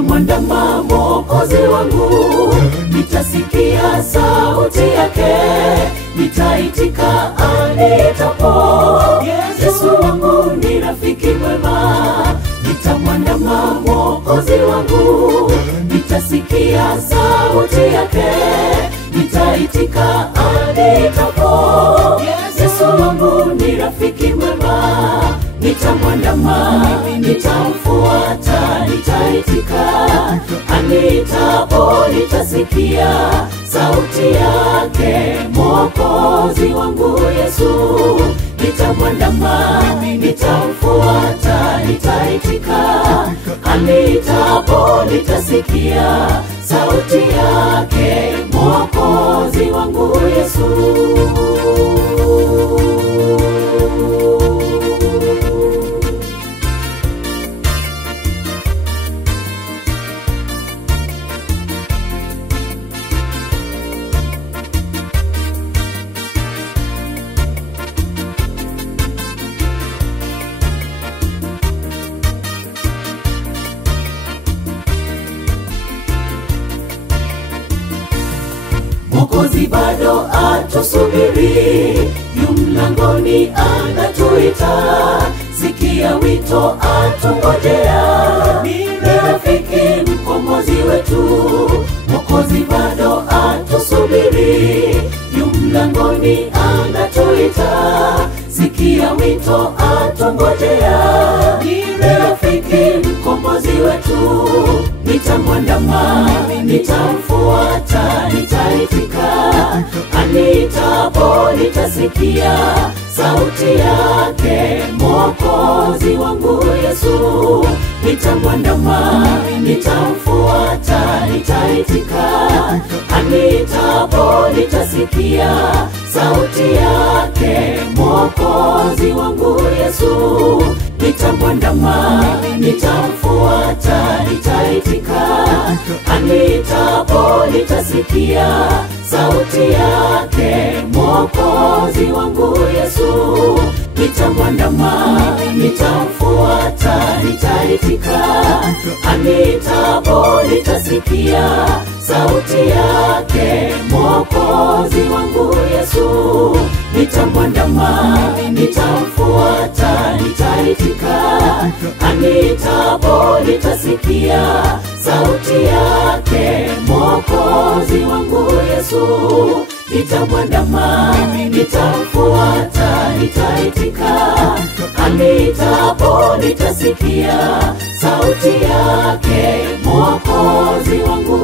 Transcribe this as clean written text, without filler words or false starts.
nitamwandama Mwokozi wangu, nitasikia sauti yake, nitaitika anitapo. Yesu wangu ni rafiki mwema, nitamwandama Mwokozi wangu, nitasikia sauti yake, nitaitika anitapo. Yesu wangu ni rafiki mwema, nitamwandama, nitamfuata, nitaitika anitapo. Nitasikia sauti yake, Mwokozi wangu Yesu, nitamwandama, nitamfuata, nitaitika anitapo. Nitasikia sauti yake, Mwokozi wangu Yesu. Mwokozi bado atusubiri, yu mlangoni anatuita. Sikia wito atungojea, ni rafiki mkombozi wetu. Mwokozi bado atusubiri, yu mlangoni anatuita. Sikia wito atungojea, ni rafiki mkombozi wetu. Nitamwandama, nitamfuata, nitaitika anitapo. Nitasikia sauti yake, Mwokozi wangu Yesu, nitamwandama, nitamfuata, nitaitika anitapo. Nitasikia sauti yake, Mwokozi wangu Yesu, nitamwandama, nitamfuata, nitaitika anitapo. Nitasikia sauti yake, Mwokozi wangu Yesu, nitamwandama, nitamfuata, nitaitika anitapo. Nitasikia sauti yake, Mwokozi wangu Yesu, nitamwandama, nitamfuata, nitaitika anitapo. Nitasikia sauti yake, Mwokozi wangu Yesu, nitamwandama, nitamfuata, nitaitika anitapo. Nitasikia sauti yake, Mwokozi wangu